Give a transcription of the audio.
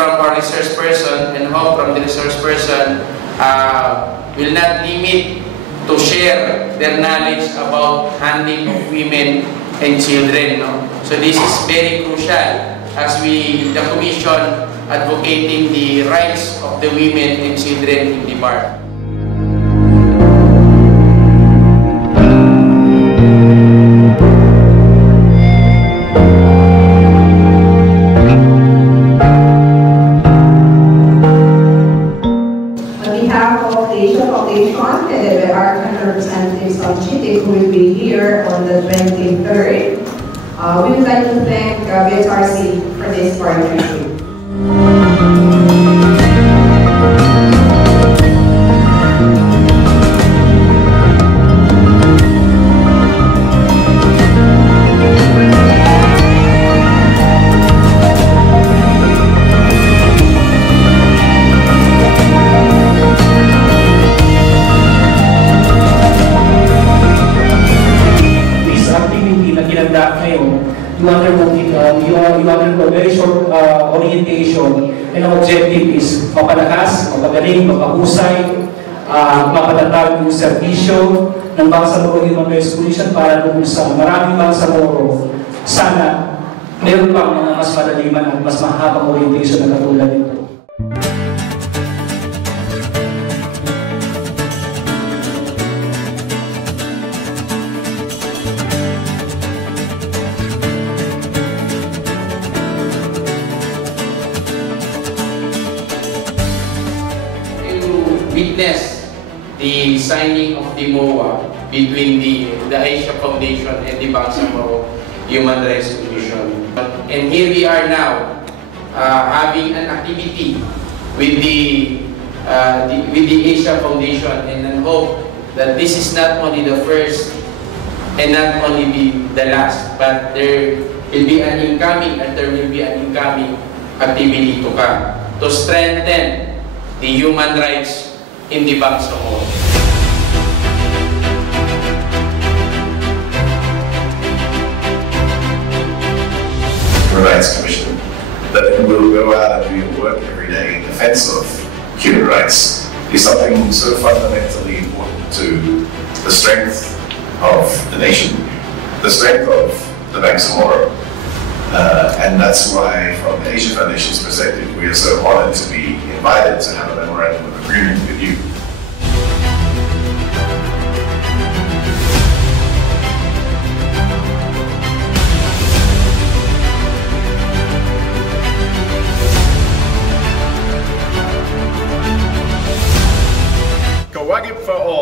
from our resource person, and hope from the resource person will not limit to share their knowledge about handling of women and children. No? So this is very crucial as the Commission advocating the rights of the women and children in the bar. Who will be here on the 23rd. We would like to thank BSRC for this partnership. You undergo a very short orientation, and ang objective is mapalakas, mapagaling, mapahusay, mapatatag yung serbisyo ng Bangsamoro Human Rights Commission para doon sa maraming Bangsamoro. Sana meron pang mga mas madaliman at mas mahabang orientation na katulad nito. Witness the signing of the MOA between the Asia Foundation and the Bangsamoro Human Rights Commission. And here we are now having an activity with the Asia Foundation, and I hope that this is not only the first and not only the last, but there will be an incoming activity to come to strengthen the human rights in the Bangsamoro. Human Rights Commission that will go out and do your work every day in defense of human rights is something so fundamentally important to the strength of the nation, the strength of the Bangsamoro. And that's why, from the Asia Foundation's perspective, we are so honored to be invited to have a memorandum of agreement with you. Kawagip for all.